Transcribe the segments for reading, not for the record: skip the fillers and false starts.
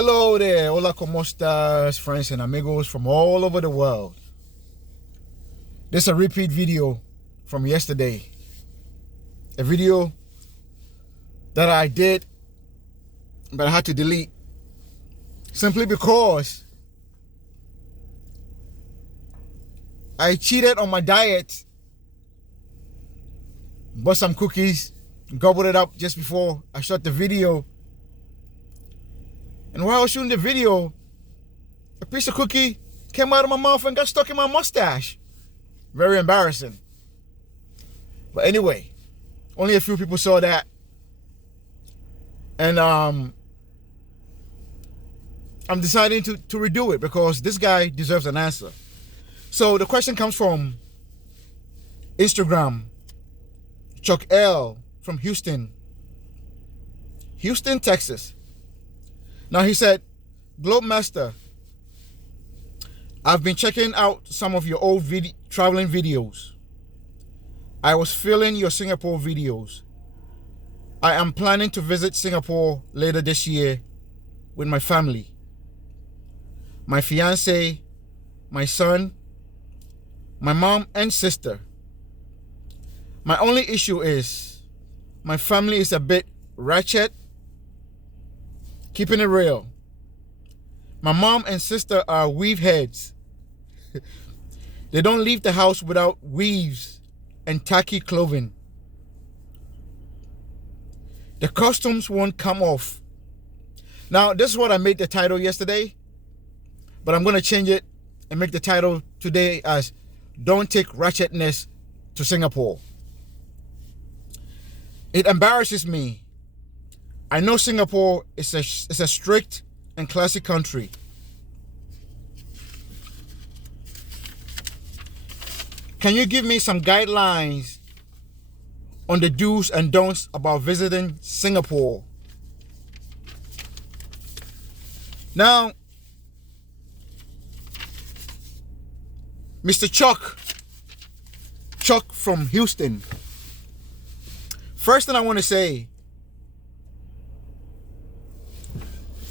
Hello there, hola, como estas, friends and amigos from all over the world. This is a repeat video from yesterday. A video that I did, but I had to delete. Simply because I cheated on my diet, bought some cookies, gobbled it up just before I shot the video. And while I was shooting the video, a piece of cookie came out of my mouth and got stuck in my mustache. Very embarrassing. But anyway, only a few people saw that. And I'm deciding to redo it because this guy deserves an answer. So the question comes from Instagram. Chuck L from Houston, Texas. Now he said, Globe Master, I've been checking out some of your old traveling videos. I was feeling your Singapore videos. I am planning to visit Singapore later this year with my family. My fiance, my son, my mom and sister. My only issue is my family is a bit ratchet. Keeping it real. My mom and sister are weave heads. They don't leave the house without weaves and tacky clothing. The costumes won't come off. Now, this is what I made the title yesterday, but I'm going to change it and make the title today as Don't Take Rachectness to Singapore. It embarrasses me. I know Singapore is a strict and classy country. Can you give me some guidelines on the do's and don'ts about visiting Singapore? Now, Mr. Chuck from Houston. First thing I want to say,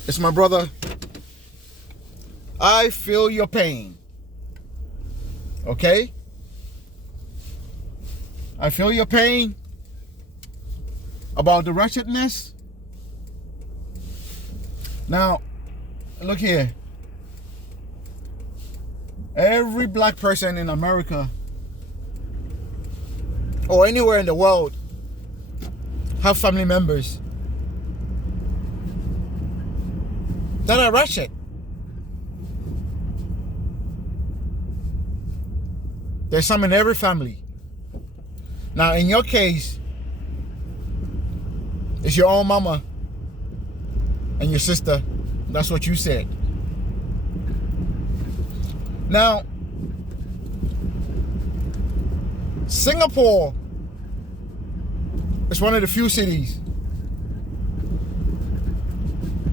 it's my brother. I feel your pain. Okay? I feel your pain about the wretchedness. Now, look here. Every black person in America or anywhere in the world have family members that are ratchet. There's some in every family. Now, in your case, it's your own mama and your sister. That's what you said. Now, Singapore is one of the few cities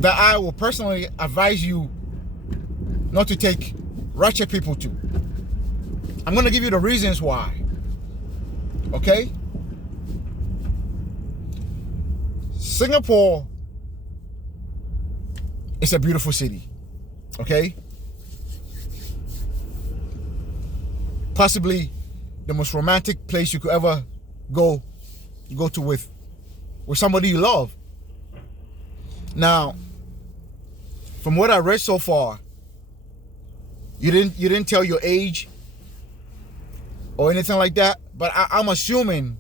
that I will personally advise you not to take ratchet people to. I'm going to give you the reasons why. Okay? Singapore is a beautiful city. Okay? Possibly the most romantic place you could ever go to with somebody you love. Now, from what I read so far, you didn't tell your age or anything like that, but I'm assuming,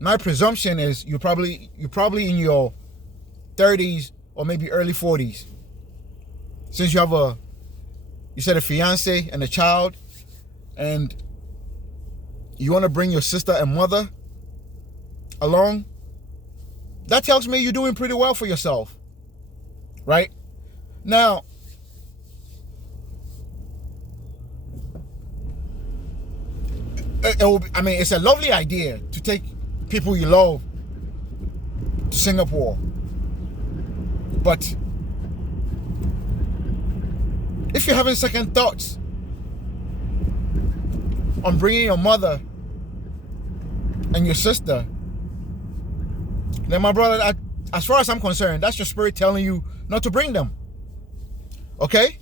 my presumption is you're probably in your 30s or maybe early 40s. Since you have you said a fiance and a child, and you want to bring your sister and mother along, that tells me you're doing pretty well for yourself, right? Now, it's a lovely idea to take people you love to Singapore, but if you're having second thoughts on bringing your mother and your sister, then my brother, as far as I'm concerned, that's your spirit telling you not to bring them. Okay?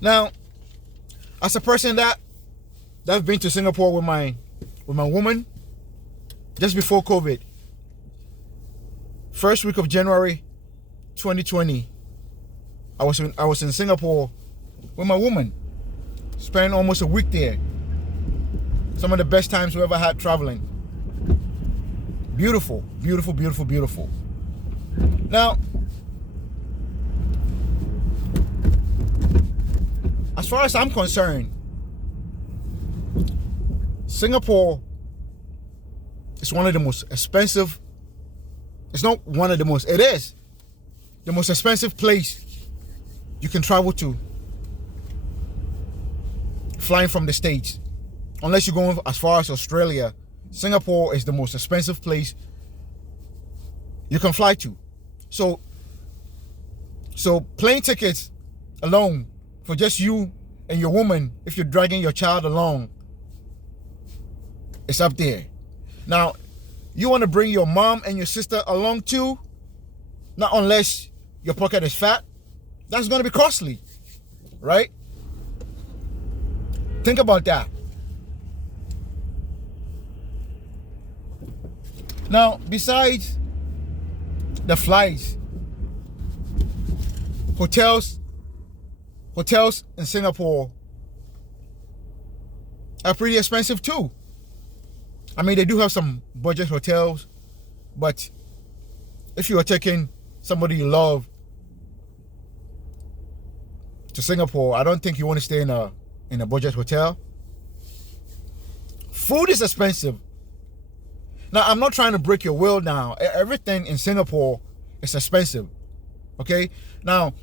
Now, as a person that's been to Singapore with my woman just before COVID, first week of January 2020, I was in Singapore with my woman. Spent almost a week there. Some of the best times we ever had traveling. Beautiful, beautiful, beautiful, beautiful. Now, as far as I'm concerned, Singapore is one of the most expensive. It's not one of the most. It is the most expensive place you can travel to flying from the States. Unless you're going as far as Australia, Singapore is the most expensive place you can fly to. So plane tickets alone for just you and your woman, if you're dragging your child along, it's up there. Now, you want to bring your mom and your sister along too, not unless your pocket is fat. That's going to be costly, right? Think about that. Now, besides the flights, hotels in Singapore are pretty expensive too. I mean, they do have some budget hotels, but if you are taking somebody you love to Singapore, I don't think you want to stay in a budget hotel. Food is expensive. Now, I'm not trying to break your will now. Everything in Singapore is expensive. Okay? Now,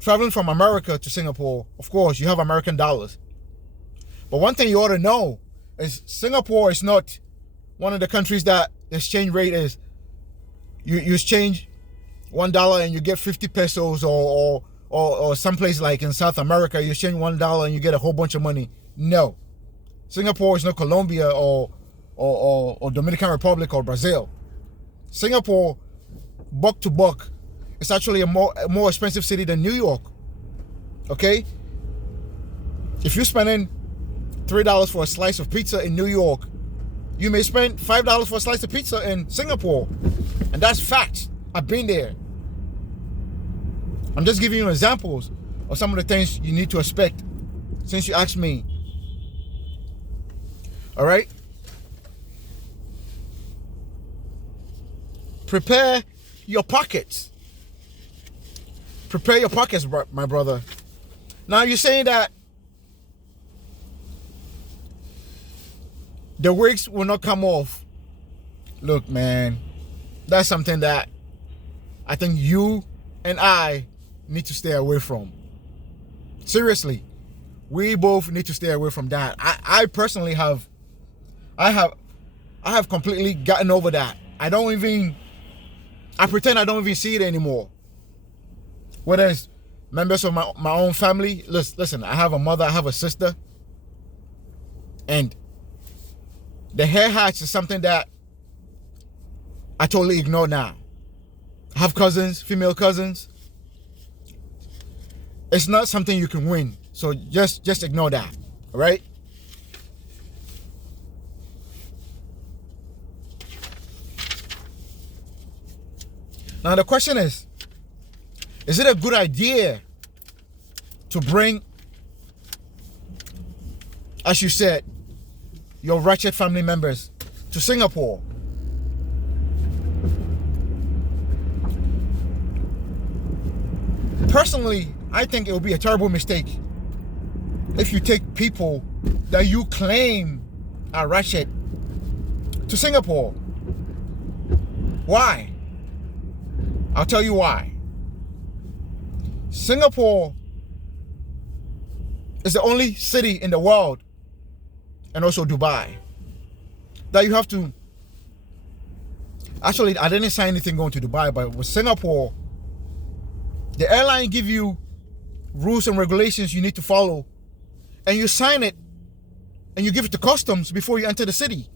traveling from America to Singapore, of course, you have American dollars. But one thing you ought to know is Singapore is not one of the countries that the exchange rate is. You exchange $1 and you get 50 pesos, or someplace like in South America, you exchange $1 and you get a whole bunch of money. No. Singapore is not Colombia or Dominican Republic or Brazil. Singapore, buck to buck, it's actually a more expensive city than New York. Okay? If you're spending $3 for a slice of pizza in New York, you may spend $5 for a slice of pizza in Singapore. And that's fact. I've been there. I'm just giving you examples of some of the things you need to expect since you asked me. All right? Prepare your pockets. Prepare your pockets, my brother. Now, you're saying that the wigs will not come off. Look, man, that's something that I think you and I need to stay away from. Seriously, we both need to stay away from that. I personally have completely gotten over that. I pretend I don't even see it anymore. Whether it's members of my own family. Listen, I have a mother, I have a sister. And the hair hats is something that I totally ignore now. I have cousins, female cousins. It's not something you can win. So just ignore that. All right? Now the question is it a good idea to bring, as you said, your ratchet family members to Singapore? Personally, I think it would be a terrible mistake if you take people that you claim are ratchet to Singapore. Why? I'll tell you why. Singapore is the only city in the world, and also Dubai, that you have to... Actually, I didn't sign anything going to Dubai, but with Singapore, the airline give you rules and regulations you need to follow, and you sign it, and you give it to customs before you enter the city.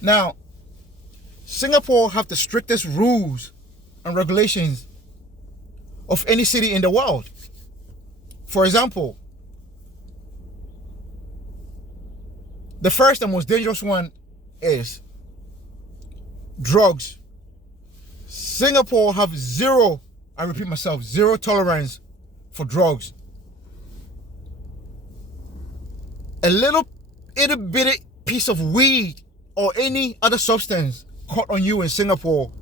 Now, Singapore have the strictest rules and regulations of any city in the world. For example, the first and most dangerous one is drugs. Singapore have zero, I repeat myself, zero tolerance for drugs. A little itty bitty piece of weed or any other substance caught on you in Singapore,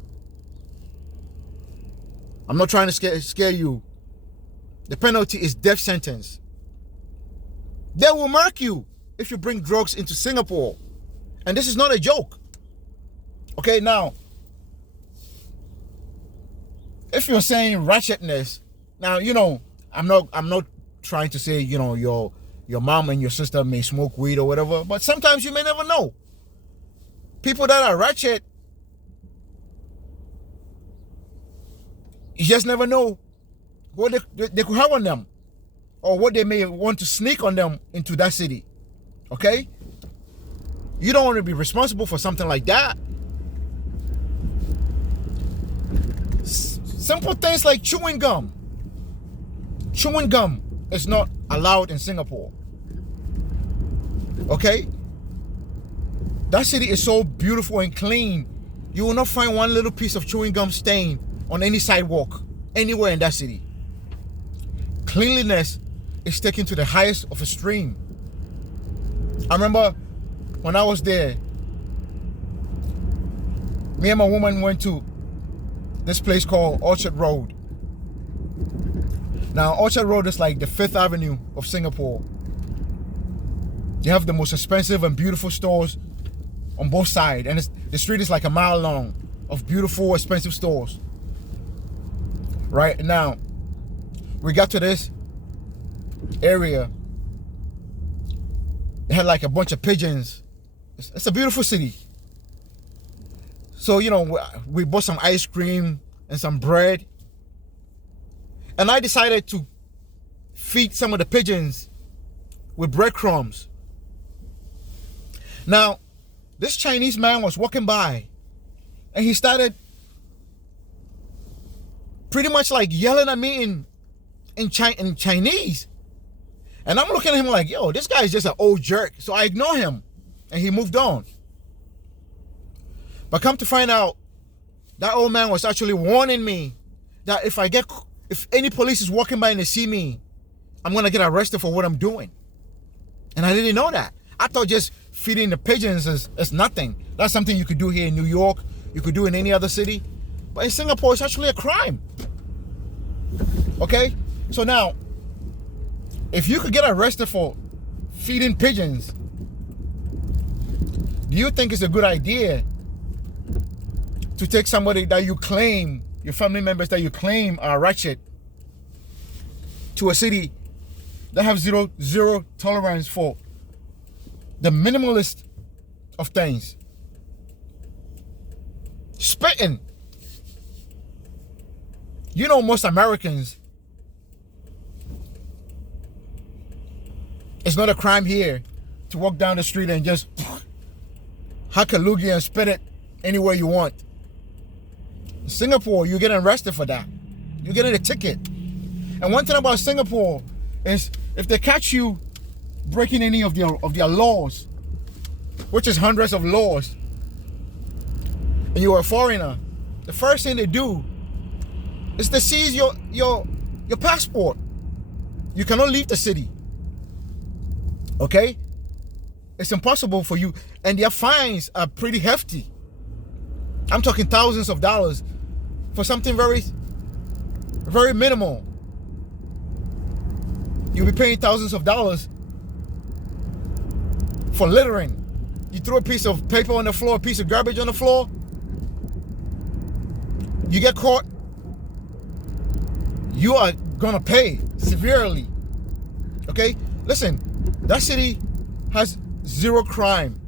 I'm not trying to scare you, the penalty is death sentence. They will mark you if you bring drugs into Singapore. And this is not a joke. Okay, now, if you're saying rachectness, now, I'm not trying to say, your mom and your sister may smoke weed or whatever, but sometimes you may never know. People that are ratchet, you just never know what they could have on them or what they may want to sneak on them into that city. Okay? You don't want to be responsible for something like that. Simple things like chewing gum. Chewing gum is not allowed in Singapore. Okay? That city is so beautiful and clean. You will not find one little piece of chewing gum stain on any sidewalk anywhere in that city. Cleanliness is taken to the highest of extreme. I remember when I was there, me and my woman went to this place called Orchard Road. Now, Orchard Road is like the 5th Avenue of Singapore. They have the most expensive and beautiful stores on both sides, and the street is like a mile long of beautiful, expensive stores. Right now, we got to this area. It had like a bunch of pigeons. It's a beautiful city. So, we bought some ice cream and some bread. And I decided to feed some of the pigeons with breadcrumbs. Now, this Chinese man was walking by and he started pretty much like yelling at me in Chinese. And I'm looking at him like, yo, this guy is just an old jerk. So I ignore him and he moved on. But come to find out, that old man was actually warning me that if any police is walking by and they see me, I'm going to get arrested for what I'm doing. And I didn't know that. I thought just feeding the pigeons is nothing. That's something you could do here in New York. You could do in any other city. But in Singapore, it's actually a crime. Okay? So now, if you could get arrested for feeding pigeons, do you think it's a good idea to take somebody that you claim, your family members that you claim are ratchet, to a city that have zero tolerance for the minimalist of things? Spitting. Most Americans, it's not a crime here to walk down the street and just hack a loogie and spit it anywhere you want. In Singapore, you're getting arrested for that. You're getting a ticket. And one thing about Singapore is if they catch you breaking any of their laws, which is hundreds of laws, and you're a foreigner, the first thing they do is to seize your passport. You cannot leave the city. Okay? It's impossible for you. And their fines are pretty hefty. I'm talking thousands of dollars for something very, very minimal. You'll be paying thousands of dollars for littering. You throw a piece of paper on the floor, a piece of garbage on the floor, you get caught, you are gonna pay severely. Okay? Listen, that city has zero crime.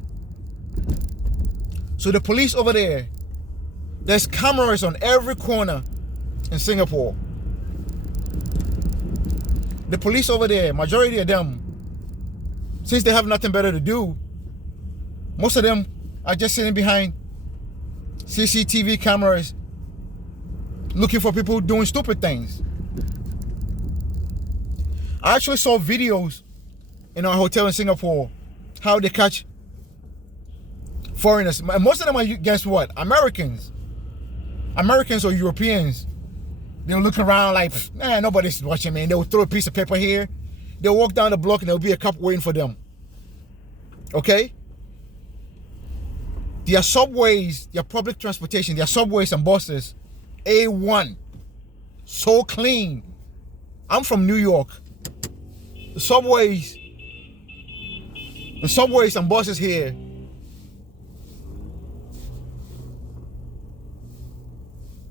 So the police over there's cameras on every corner in Singapore. The police over there, majority of them, since they have nothing better to do, most of them are just sitting behind CCTV cameras looking for people doing stupid things. I actually saw videos in our hotel in Singapore how they catch foreigners. Most of them are, guess what? Americans or Europeans. They'll look around like, nah, nobody's watching me. And they'll throw a piece of paper here. They'll walk down the block and there'll be a cop waiting for them. Okay? Their subways, their public transportation, their subways and buses, A1. So clean. I'm from New York. The subways and buses here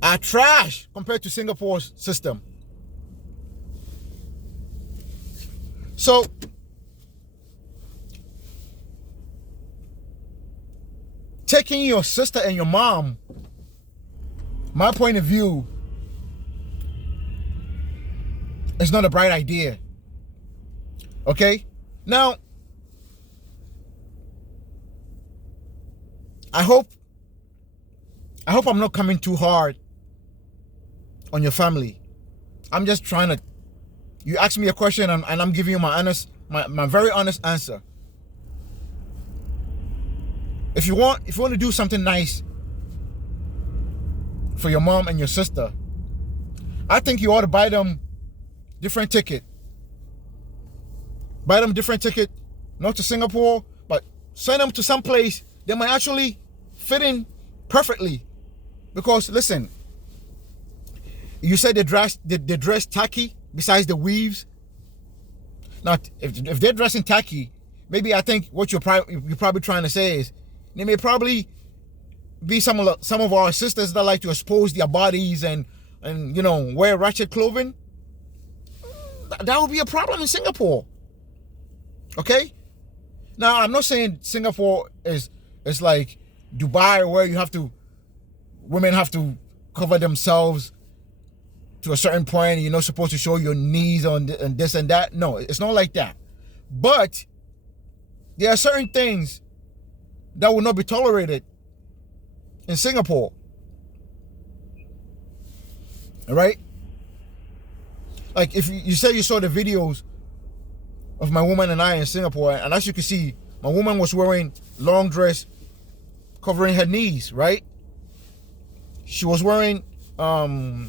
are trash compared to Singapore's system. So, taking your sister and your mom, my point of view, is not a bright idea. Okay? Now, I hope I'm not coming too hard on your family. I'm just trying to, you ask me a question and I'm giving you my very honest answer. If you want to do something nice for your mom and your sister, I think you ought to buy them different ticket. Buy them different ticket, not to Singapore, but send them to some place that might actually fit in perfectly. Because listen, you said they dress tacky besides the weaves. Now, if they're dressing tacky, maybe I think what you're probably trying to say is they may probably be some of our sisters that like to expose their bodies and wear ratchet clothing. That would be a problem in Singapore. Okay? Now, I'm not saying Singapore is like Dubai, where women have to cover themselves to a certain point and you're not supposed to show your knees on this and that. No, it's not like that. But there are certain things that will not be tolerated in Singapore. All right? Like if you say you saw the videos of my woman and I in Singapore, and as you can see, my woman was wearing long dress covering her knees, right? She was wearing her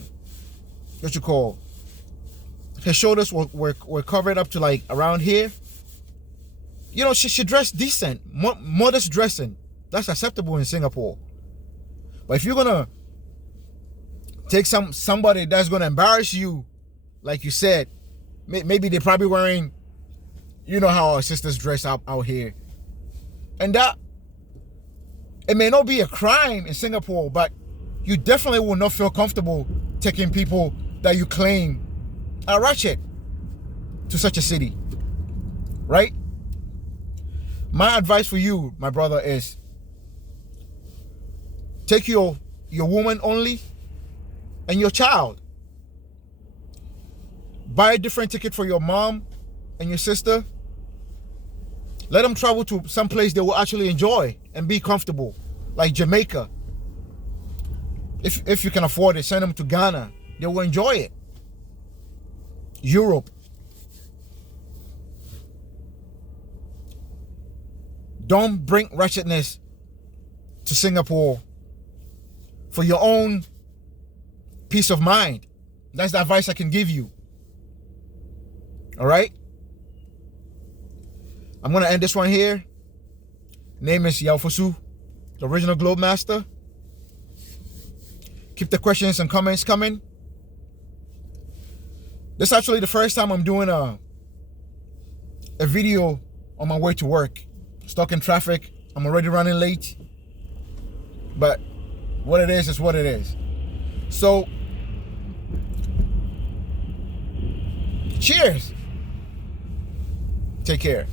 shoulders were covered up to like around here. She dressed decent, modest dressing. That's acceptable in Singapore. But if you're gonna take somebody that's gonna embarrass you, like you said, maybe they're probably wearing, how our sisters dress up out here, and that it may not be a crime in Singapore, but you definitely will not feel comfortable taking people that you claim are ratchet to such a city, right? My advice for you, my brother, is take your woman only and your child. Buy a different ticket for your mom and your sister. Let them travel to some place they will actually enjoy and be comfortable, like Jamaica. If you can afford it, send them to Ghana. They will enjoy it. Europe. Don't bring wretchedness to Singapore for your own peace of mind. That's the advice I can give you. All right? I'm going to end this one here. Name is Yaufosu, the original Globe Master. Keep the questions and comments coming. This is actually the first time I'm doing a video on my way to work. Stuck in traffic. I'm already running late. But what it is what it is. So, cheers. Take care.